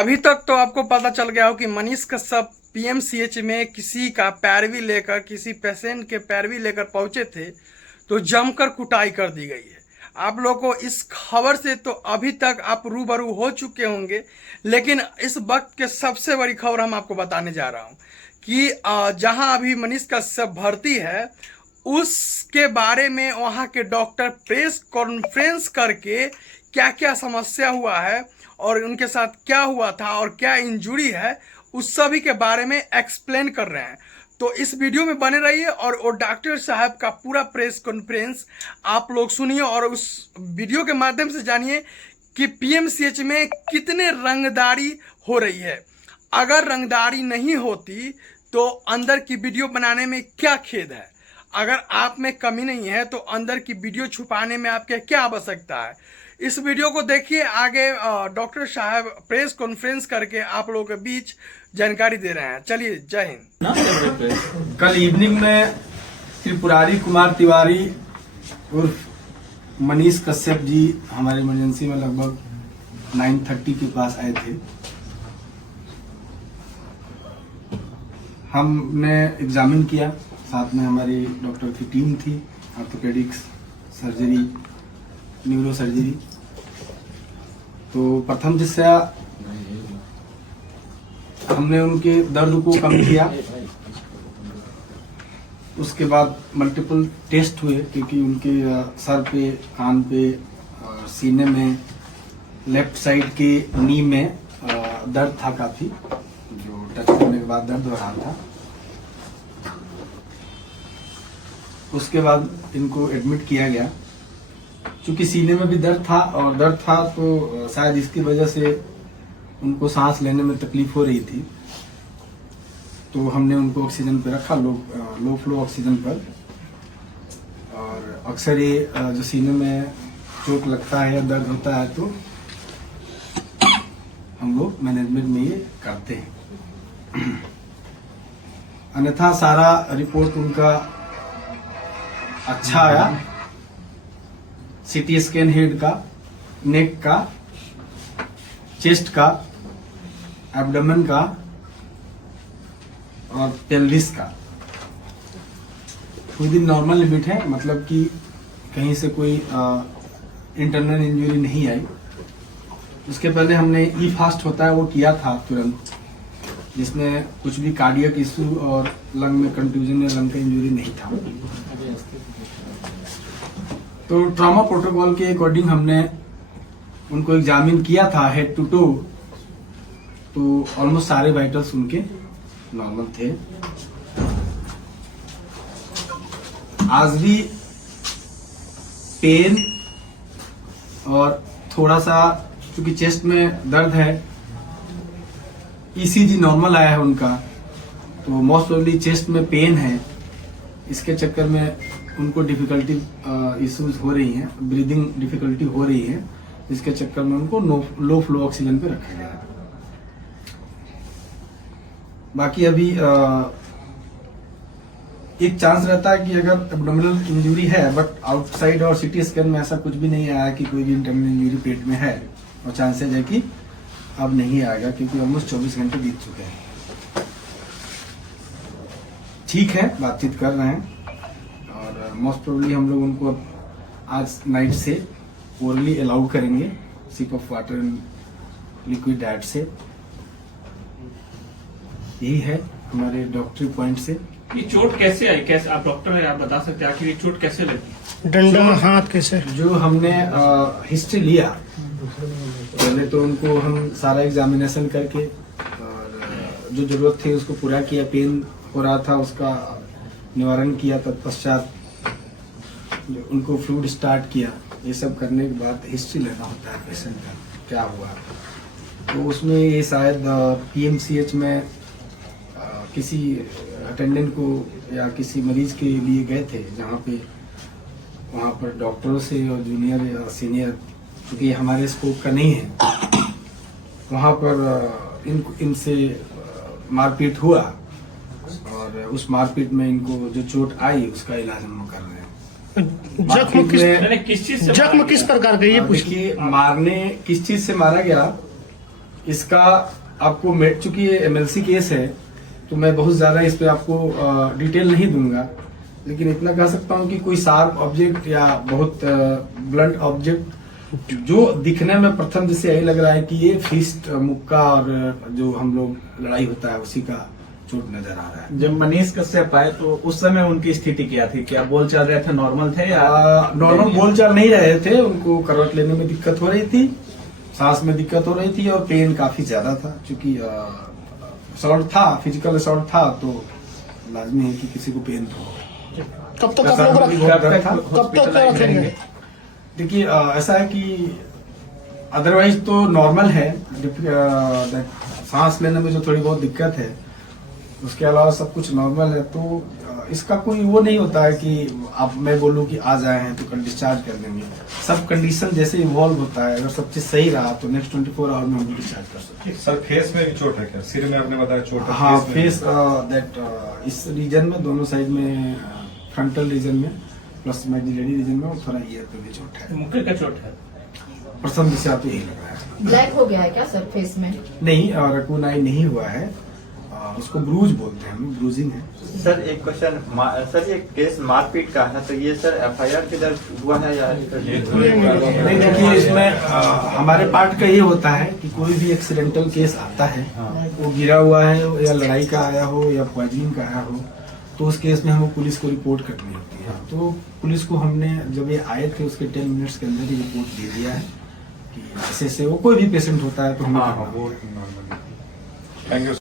अभी तक तो आपको पता चल गया हो कि मनीष कश्यप पीएमसीएच में किसी का पैरवी लेकर, किसी पेशेंट के पैरवी लेकर पहुंचे थे तो जमकर कुटाई कर दी गई है। आप लोग को इस खबर से तो अभी तक आप रूबरू हो चुके होंगे, लेकिन इस वक्त के सबसे बड़ी खबर हम आपको बताने जा रहा हूं कि जहां अभी मनीष कश्यप भर्ती है उसके बारे में वहां के डॉक्टर प्रेस कॉन्फ्रेंस करके क्या क्या समस्या हुआ है और उनके साथ क्या हुआ था और क्या इंजुरी है उस सभी के बारे में एक्सप्लेन कर रहे हैं। तो इस वीडियो में बने रहिए और वो डॉक्टर साहब का पूरा प्रेस कॉन्फ्रेंस आप लोग सुनिए और उस वीडियो के माध्यम से जानिए कि पीएमसीएच में कितने रंगदारी हो रही है। अगर रंगदारी नहीं होती तो अंदर की वीडियो बनाने में क्या खेद है। अगर आप में कमी नहीं है तो अंदर की वीडियो छुपाने में आपके क्या आवश्यकता है। इस वीडियो को देखिए, आगे डॉक्टर साहब प्रेस कॉन्फ्रेंस करके आप लोगों के बीच जानकारी दे रहे हैं। चलिए, जय हिंद। कल इवनिंग में त्रिपुरारी कुमार तिवारी उर्फ मनीष कश्यप जी हमारे इमरजेंसी में लगभग 9:30 के पास आए थे। हमने एग्जामिन किया, साथ में हमारी डॉक्टर की टीम थी, ऑर्थोपेडिक्स, सर्जरी, न्यूरो सर्जरी। तो प्रथम दृष्टया हमने उनके दर्द को कम किया। उसके बाद मल्टीपल टेस्ट हुए क्योंकि उनके सर पे, कान पे, सीने में, लेफ्ट साइड के नी में दर्द था काफी, जो टच करने के बाद दर्द हो रहा था। उसके बाद इनको एडमिट किया गया। चूंकि सीने में भी दर्द था तो शायद इसकी वजह से उनको सांस लेने में तकलीफ हो रही थी, तो हमने उनको ऑक्सीजन पे रखा, लो फ्लो ऑक्सीजन पर। और अक्सर ये जो सीने में चोट लगता है या दर्द होता है तो हम लोग मैनेजमेंट में ये करते हैं। अन्यथा सारा रिपोर्ट उनका अच्छा आया। सीटी स्कैन हेड का, नेक का, चेस्ट का, एब्डोमेन का और पेल्विस का विद इन नॉर्मल लिमिट है, मतलब कि कहीं से कोई इंटरनल इंजरी नहीं आई। उसके पहले हमने ई फास्ट होता है वो किया था तुरंत, जिसमें कुछ भी कार्डियक इशू और लंग में कंट्यूजन या लंग का इंजरी नहीं था। तो ट्रॉमा प्रोटोकॉल के अकॉर्डिंग हमने उनको एग्जामिन किया था हेड टू टो, तो ऑलमोस्ट सारे वाइटल्स उनके नॉर्मल थे। आज भी पेन और थोड़ा सा चूंकि चेस्ट में दर्द है, ईसीजी नॉर्मल आया है उनका, तो मोस्ट प्रोबेबली चेस्ट में पेन है। इसके चक्कर में उनको डिफिकल्टी इश्यूज हो रही हैं, ब्रीदिंग डिफिकल्टी हो रही है, इसके चक्कर में उनको लो फ्लो ऑक्सीजन पे रखा गया है। बाकी अभी एक चांस रहता है कि अगर एब्डोमिनल इंजरी है बट आउटसाइड और सीटी स्कैन में ऐसा कुछ भी नहीं आया कि कोई भी इंटरनल इंजरी पेट में है, और चांसेज है कि अब नहीं आएगा क्योंकि ऑलमोस्ट 24 घंटे बीत चुके हैं। ठीक है, बातचीत कर रहे हैं और मोस्ट प्रोबेबली हम लोग उनको आज नाइट से ओरली अलाउ करेंगे, sip of water and liquid diet से। यही है हमारे डॉक्टरी पॉइंट से। ये चोट कैसे आई? कैसे, आप डॉक्टर हैं, आप बता सकते हैं आखिर ये चोट कैसे लगी? डंडा हाथ कैसे? जो हमने हिस्ट्री लिया, पहले तो उनको हम सारा एग्जामिनेशन करके और जो जरूरत थी उसको पूरा किया। पेन हो रहा था उसका निवारण किया, तत्पश्चात उनको फ्लूइड स्टार्ट किया। ये सब करने के बाद हिस्ट्री लेना होता है पेशेंट का क्या हुआ। तो उसमें ये शायद पीएमसीएच में किसी अटेंडेंट को या किसी मरीज के लिए गए थे, जहाँ पे वहाँ पर डॉक्टरों से और जूनियर या सीनियर, क्योंकि हमारे स्कोप का नहीं है, वहाँ पर इनसे मारपीट हुआ और उस मारपीट में इनको जो चोट आई उसका इलाज हम लोग कर रहे हैं। जख्म किस प्रकार का, ये पूछिए। मारने किस चीज से मारा गया, इसका आपको मिट चुकी है, एमएलसी केस है, तो मैं बहुत ज्यादा इस पे आपको डिटेल नहीं दूंगा, लेकिन इतना कह सकता हूँ कि कोई शार्प ऑब्जेक्ट या बहुत ब्लंट ऑब्जेक्ट जो दिखने में प्रथम जैसे यही लग रहा है कि ये फिस्ट मुक्का और जो हम लोग लड़ाई होता है उसी का चोट नजर आ रहा है। जब मनीष कश्यप आए तो उस समय उनकी स्थिति क्या थी? क्या बोल चल रहे थे, नॉर्मल थे या नॉर्मल बोल चाल नहीं रहे थे, उनको करवट लेने में दिक्कत हो रही थी, सांस में दिक्कत हो रही थी और पेन काफी ज्यादा था, क्योंकि असॉल्ट था, फिजिकल असॉल्ट था, तो लाजमी है कि किसी को पेन तो हो। कब तक आप लोग कब तक रखेंगे? देखिए ऐसा है कि अदरवाइज तो नॉर्मल है, सांस लेने में जो थोड़ी बहुत दिक्कत है उसके अलावा सब कुछ नॉर्मल है, तो इसका कोई वो नहीं होता है कि अब मैं बोलूं कि आ जाए हैं तो कल डिस्चार्ज कर देंगे। सब कंडीशन जैसे इवॉल्व होता है, अगर सब चीज सही रहा तो नेक्स्ट 24 आवर में हम डिस्चार्ज कर सकते हैं। सर फेस में भी चोट है क्या? सिर में आपने बताया चोट है? हाँ, फेस में भी? फेस दैट इस रीजन में, दोनों साइड में, फ्रंटल रीजन में प्लस मैक्सिलरी रीजन में, और थोड़ा ईयर पे भी चोट है। मुक्के का चोट है। प्रथम दिशा तो यही लग रहा है। ब्लैक हो गया है क्या सर फेस में? नहीं, रकून आई नहीं हुआ है, उसको ब्रूज बोलते हैं, हम ब्रूजिंग है। सर एक क्वेश्चन, सर ये केस मारपीट का है, तो ये सर एफआईआर के दर्ज हुआ है या नहीं, देखिए इसमें हमारे पार्ट का ये होता है कि कोई भी एक्सीडेंटल केस आता है, वो गिरा हुआ है या लड़ाई का आया हो या पॉइजनिंग का आया हो, तो उस केस में हमको पुलिस को रिपोर्ट करनी होती है। तो पुलिस को हमने जब ये आए थे उसके 10 मिनट्स के अंदर ही रिपोर्ट दे दिया है कि ऐसे वो कोई भी पेशेंट होता है तो हमें हाँ, वो नॉर्मल। Thank you.